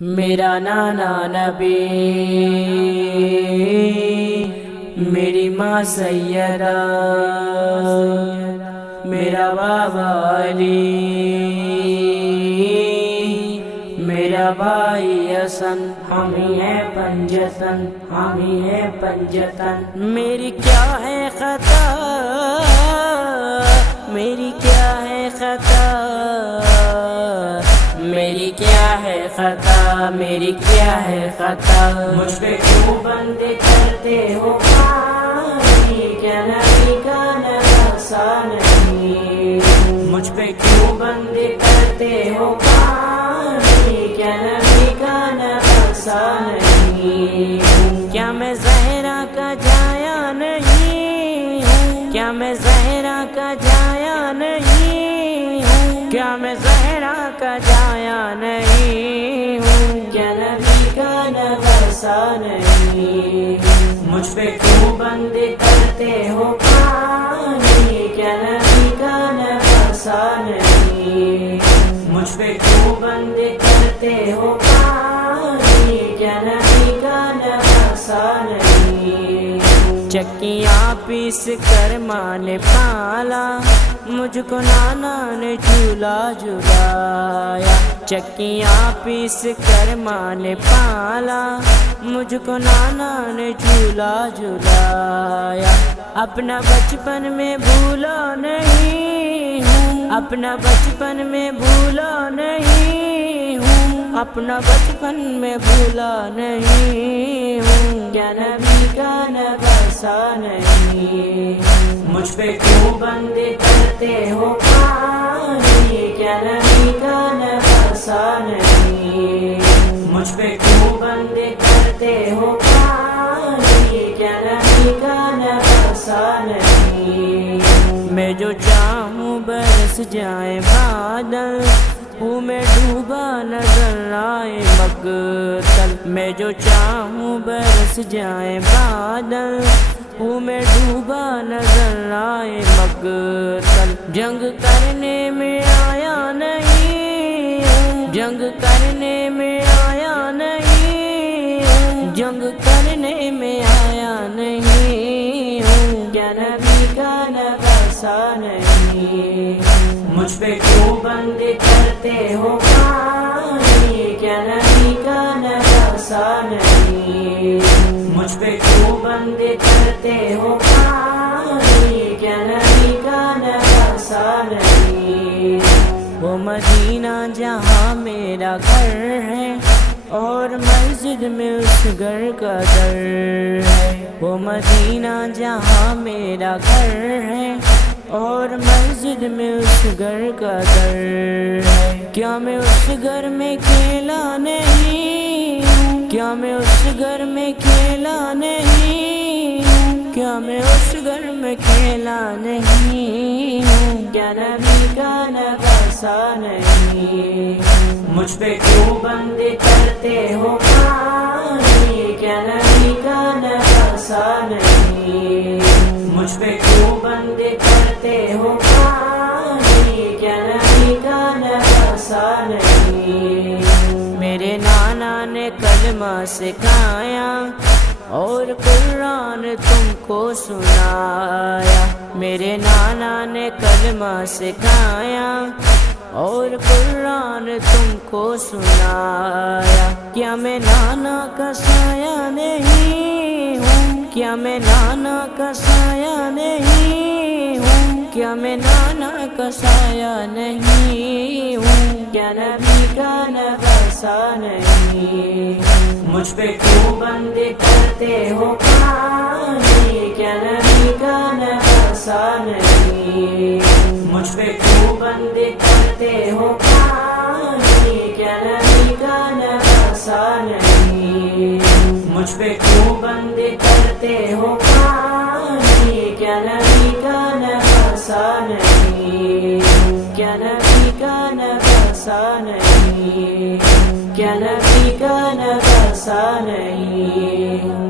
میرا نانا نبی، میری ماں سیدہ، میرا بابا علی، میرا بھائی حسن، ہم ہی ہیں پنجتن، ہم ہی ہیں پنجتن۔ میری کیا ہے خطا، میری کیا ہے خطا، میری کیا ہے خطا، میری کیا ہے خطا، مجھ پہ کیوں بند کرتے ہو پانی، کیا نبی کا نواسا نہیں، مجھ پہ کیوں بند کرتے ہو پانی، کیا نبی کا نواسا نہیں، کیا میں زہرا کا جایا نہیں ہوں، کیا میں زہرا کا جایا نہیں ہوں، کیا میں زہرا کا جایا نہیں ہوں، کیا نبی کا نواسا نہیں، مجھ پہ کیوں بند کرتے ہو پانی، کیا نبی کا نواسا نہیں، مجھ پہ کیوں بند کرتے ہو پانی، کیا نبی کا نواسا نہیں۔ چکیاں پیس کر ماں نے پالا، مجھ کو نانا نے جھولا جھلایا، چکیاں پیس کر ماں نے پالا، مجھ کو نانا نے جھولا جھلایا، اپنا بچپن میں بھولا نہیں ہوں، اپنا بچپن میں بھولا نہیں ہوں، اپنا بچپن میں بھولا نہیں ہوں، کیا نبی کا نواسا نہیں، مجھ پہ کیوں بند کرتے ہو پانی، کیا نبی کا نواسا نہیں، مجھ پہ کیوں بند کرتے ہو پانی، کیا نبی کا نواسا نہیں، میں جو چاہوں برس جائے بادل، ہوں میں ڈوبا نظر آئے مقتل، میں جو چاہوں برس جائے بادل، ہوں میں ڈوبا نظر آئے مقتل، جنگ کرنے میں آیا نہیں ہوں، جنگ کرنے میں آیا نہیں ہوں، جنگ کرنے میں آیا نہیں ہوں، کیا نبی کا نواسا نہیں، مجھ پہ کیوں بند کرتے ہو پانی، کیا نبی کا نواسا نہیں، مجھ پہ کیوں بند کرتے ہو پانی، کیا نبی کا نواسا نہیں، وہ مدینہ جہاں میرا گھر ہے، اور مسجد میں اس گھر کا در ہے، وہ مدینہ جہاں میرا گھر ہے، اور مسجد میں اس گھر کا در ہے، کیا میں اس گھر میں کھیلا نہیں ہوں، کیا میں اس گھر میں کھیلا نہیں ہوں، کیا میں اس گھر میں کھیلا نہیں ہوں، کیا نبی کا نواسا نہیں، مجھ پہ کیوں بند کرتے ہو پانی، کیا نبی کا نواسا نہیں، مجھ پہ کیوں بند کرتے ہو پانی، کیا نبی کا نواسا نہیں، میرے نانا نے کلمہ سکھایا، اور قرآن تم کو سنایا، میرے نانا نے کلمہ سکھایا، اور قرآن تم کو سنایا، کیا میں نانا کا سایہ نہیں ہوں، کیا میں نانا کا سایہ نہیں ہوں، کیا میں نانا کا سایہ نہیں ہوں، کیا نبی کا نواسا نہیں، مجھ پہ کیوں بند کرتے ہو پانی، کیا نبی کا نواسا نہیں، مجھ پہ کیوں بند کرتے ہو پانی، کیا نبی کا نواسا نہیں، مجھ پہ کیوں بند کرتے ہو پانی، کیا نبی کا نواسا نہیں، کیا نبی کا نواسا نہیں، کیا نبی کا نواسا نہیں۔